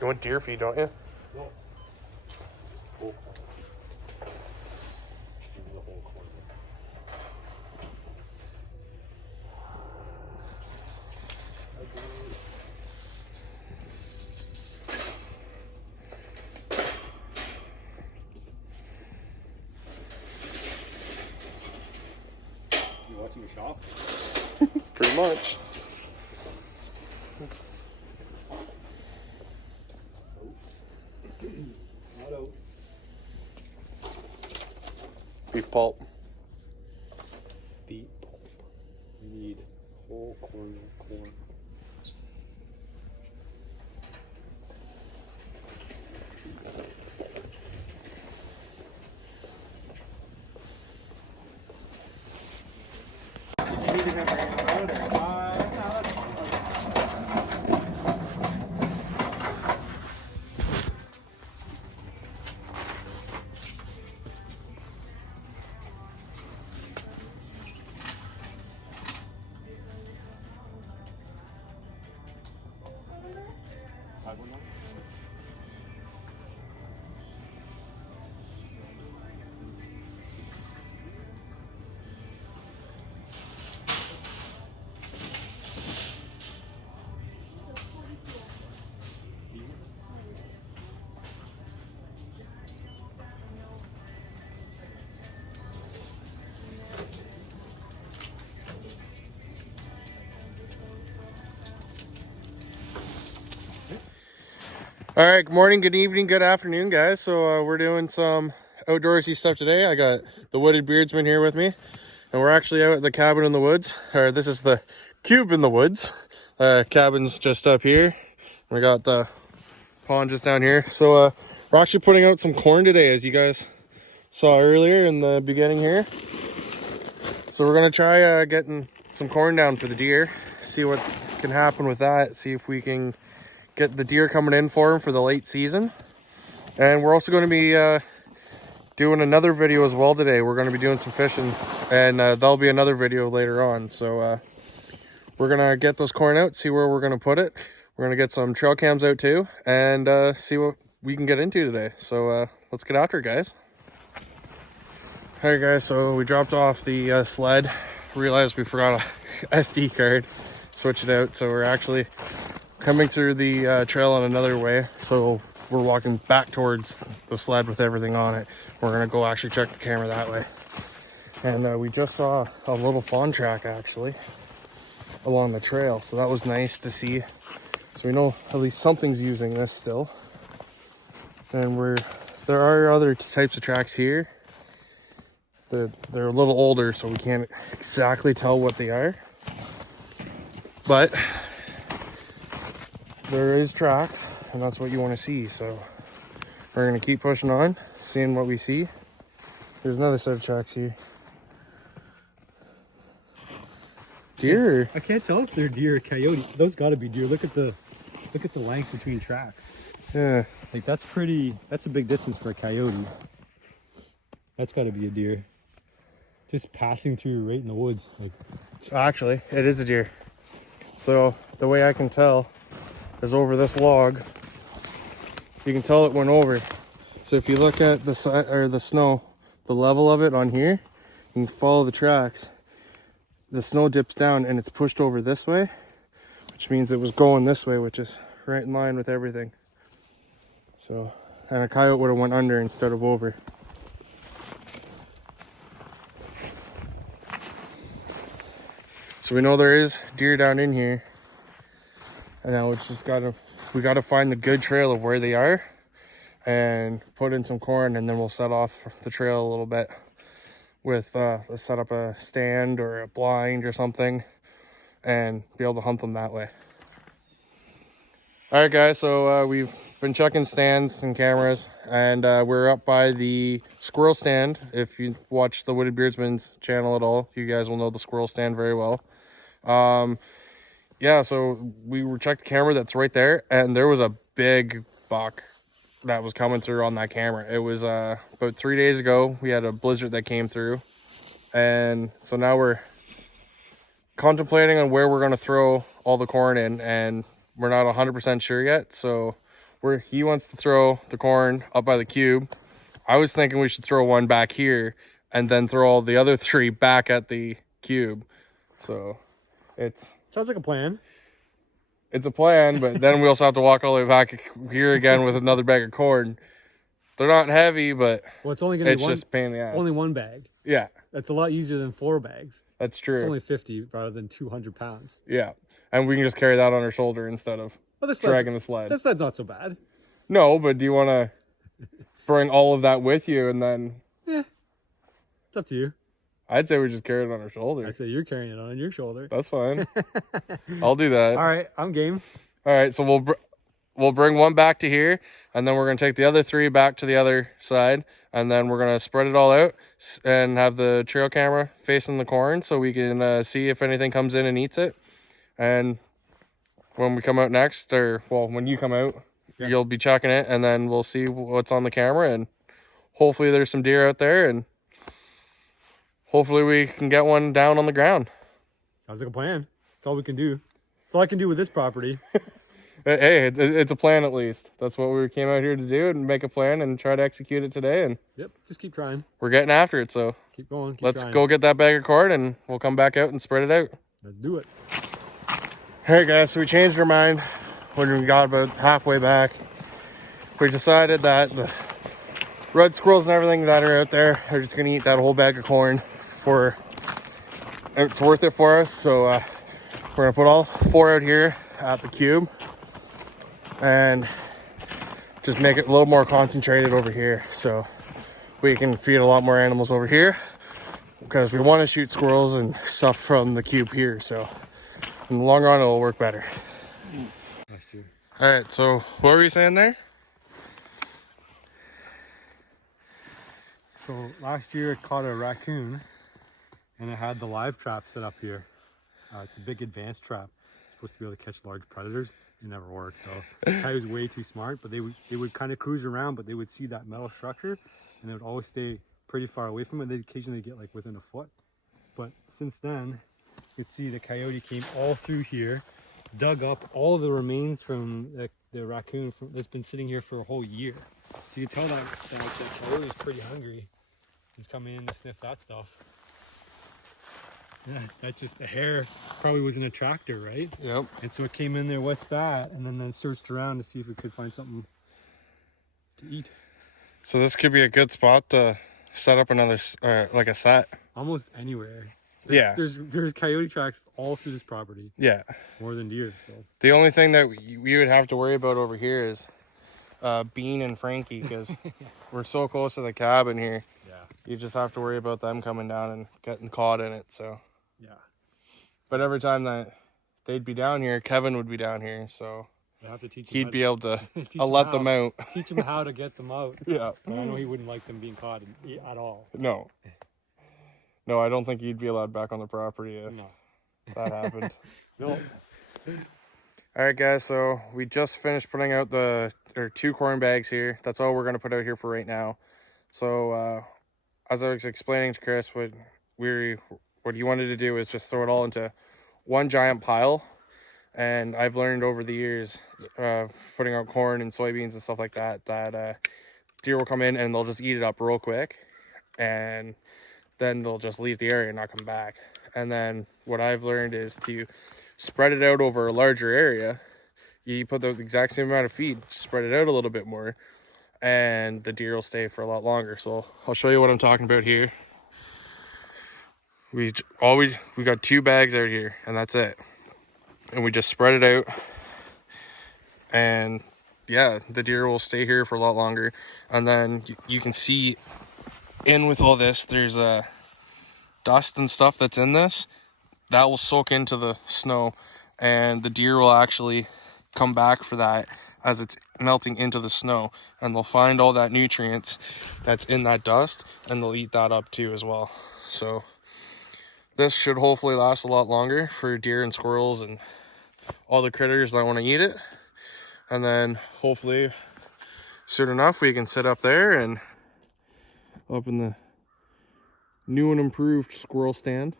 You want deer feed, don't you? No. Whole corn. This is the whole corn. You watching the shop? Pretty much. Not oats. Beef pulp. Beef pulp. We need whole corn. All right, good morning, good evening, good afternoon, guys. So we're doing some outdoorsy stuff today. I got the wooded Beardsmen here with me, and we're actually out at the cabin in the woods. Or this is the cube in the woods. Cabin's just up here. We got the pond just down here. So we're actually putting out some corn today, as you guys saw earlier in the beginning here. So we're gonna try getting some corn down for the deer, see what can happen with that, see if we can get the deer coming in for them for the late season. And we're also going to be doing another video as well today. We're going to be doing some fishing, and there'll be another video later on. So we're going to get those corn out, see where we're going to put it. We're going to get some trail cams out too, and see what we can get into today. So let's get after it, guys. All right, guys, so we dropped off the sled. Realized we forgot a SD card. Switch it out. So we're actually coming through the trail in another way, so we're walking back towards the sled with everything on it. We're gonna go actually check the camera that way. And we just saw a little fawn track actually along the trail, so that was nice to see. So we know at least something's using this still. And there are other types of tracks here. They're a little older, so we can't exactly tell what they are, but there is tracks, and that's what you want to see. So we're gonna keep pushing on, seeing what we see. There's another set of tracks here. Deer. I can't tell if they're deer or coyote. Those gotta be deer. Look at the length between tracks. Yeah. Like that's a big distance for a coyote. That's gotta be a deer. Just passing through right in the woods. Like Actually, it is a deer. So the way I can tell is over this log. You can tell it went over. So if you look at the side or the snow, the level of it on here, you can follow the tracks. The snow dips down and it's pushed over this way, which means it was going this way, which is right in line with everything. So, and a coyote would have went under instead of over. So we know there is deer down in here. And now it's just we gotta find the good trail of where they are and put in some corn, and then we'll set off the trail a little bit with let's set up a stand or a blind or something and be able to hunt them that way. All right, guys, so we've been checking stands and cameras, and we're up by the squirrel stand. If you watch the Wooded Beardsmen's channel at all, you guys will know the squirrel stand very well. Yeah, so we checked the camera that's right there, and there was a big buck that was coming through on that camera. It was about 3 days ago. We had a blizzard that came through, and so now we're contemplating on where we're going to throw all the corn in, and we're not 100% sure yet. So where he wants to throw the corn up by the cube. I was thinking we should throw one back here and then throw all the other 3 back at the cube. So Sounds like a plan. it's a plan, but then we also have to walk all the way back here again with another bag of corn. They're not heavy, but Well, it's only going to be just a pain in the ass. only 1 bag. Yeah, That's a lot easier than 4 bags. that's true. It's only 50 rather than 200 pounds. Yeah, and we can just carry that on our shoulder instead of dragging the sled. That sled's not so bad. No, but do you want to bring all of that with you and then... Yeah, it's up to you. I'd say we just carry it on our shoulder. I say you're carrying it on your shoulder. That's fine. I'll do that. All right, I'm game. All right, so we'll bring one back to here, and then we're going to take the other 3 back to the other side, and then we're going to spread it all out and have the trail camera facing the corn so we can see if anything comes in and eats it. And when we come out next, or well, when you come out, you'll be checking it, and then we'll see what's on the camera, and hopefully there's some deer out there, and hopefully we can get one down on the ground. Sounds like a plan. That's all we can do. That's all I can do with this property. Hey, it's a plan at least. That's what we came out here to do, and make a plan and try to execute it today. And Yep, just keep trying. we're getting after it. So Keep going. Keep let's trying. go get that bag of corn, and we'll come back out and spread it out. Let's do it. All right, guys. So we changed our mind when we got about halfway back. We decided that the red squirrels and everything that are out there are just gonna eat that whole bag of corn. It's worth it for us. So we're gonna put all 4 out here at the cube and just make it a little more concentrated over here, so we can feed a lot more animals over here, because we want to shoot squirrels and stuff from the cube here. So in the long run, it'll work better. Last year. All right, so what were you saying there? So last year I caught a raccoon, and it had the live trap set up here. It's a big advanced trap. It's supposed to be able to catch large predators. It never worked though. The guy was way too smart, but they would kind of cruise around, but they would see that metal structure, and they would always stay pretty far away from it. They'd occasionally get like within a foot. But since then, you can see the coyote came all through here, dug up all the remains from the raccoon that's been sitting here for a whole year. So you can tell that coyote is pretty hungry. He's coming in to sniff that stuff. Yeah, that's just the hair probably was an attractor, right? Yep. And so it came in there, what's that? And then searched around to see if it could find something to eat. So this could be a good spot to set up another, like a set. Almost anywhere. Yeah. There's coyote tracks all through this property. Yeah. More than deer, so. The only thing that we would have to worry about over here is Bean and Frankie, because we're so close to the cabin here. Yeah. You just have to worry about them coming down and getting caught in it. So. Yeah. But every time that they'd be down here, Kevin would be down here, so You have to teach him he'd be able to teach let them out. Teach him how to get them out. Yeah. But I know he wouldn't like them being caught at all. No. No, I don't think he'd be allowed back on the property if No. that happened. No. All right, guys, so we just finished putting out the 2 corn bags here. That's all we're going to put out here for right now. So as I was explaining to Chris, what he wanted to do is just throw it all into one giant pile. And I've learned over the years, putting out corn and soybeans and stuff like that, that deer will come in and they'll just eat it up real quick, and then they'll just leave the area and not come back. And then what I've learned is to spread it out over a larger area. You put the exact same amount of feed, spread it out a little bit more, and the deer will stay for a lot longer. So I'll show you what I'm talking about here. We got 2 bags out here, and that's it. And we just spread it out, and yeah, the deer will stay here for a lot longer. And then you can see in with all this, there's dust and stuff that's in this that will soak into the snow, and the deer will actually come back for that as it's melting into the snow, and they'll find all that nutrients that's in that dust, and they'll eat that up too as well. So this should hopefully last a lot longer for deer and squirrels and all the critters that want to eat it. And then hopefully soon enough we can sit up there and up in the new and improved squirrel stand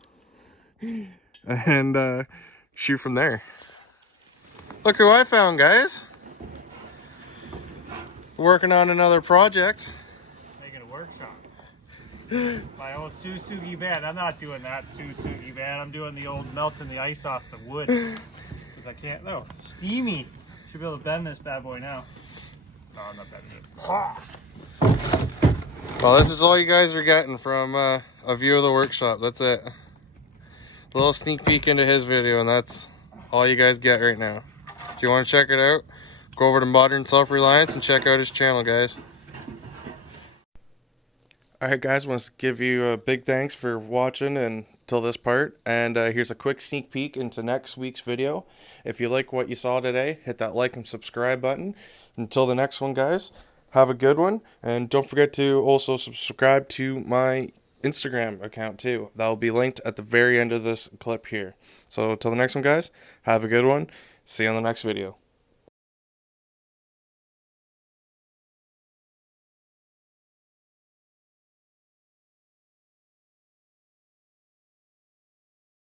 and shoot from there. Look who I found, guys. working on another project. Making a workshop. My old Suzuki van. I'm not doing that Suzuki van. I'm doing the old melting the ice off the wood. Because I can't. Oh, steamy. Should be able to bend this bad boy now. No, I'm not bending it. Well, this is all you guys are getting from a view of the workshop. That's it. A little sneak peek into his video, and that's all you guys get right now. If you want to check it out, go over to Modern Self-Reliance and check out his channel, guys. Alright guys, I want to give you a big thanks for watching until this part, and here's a quick sneak peek into next week's video. If you like what you saw today, hit that like and subscribe button. Until the next one, guys, have a good one, and don't forget to also subscribe to my Instagram account too. That will be linked at the very end of this clip here. So until the next one, guys, have a good one. See you on the next video.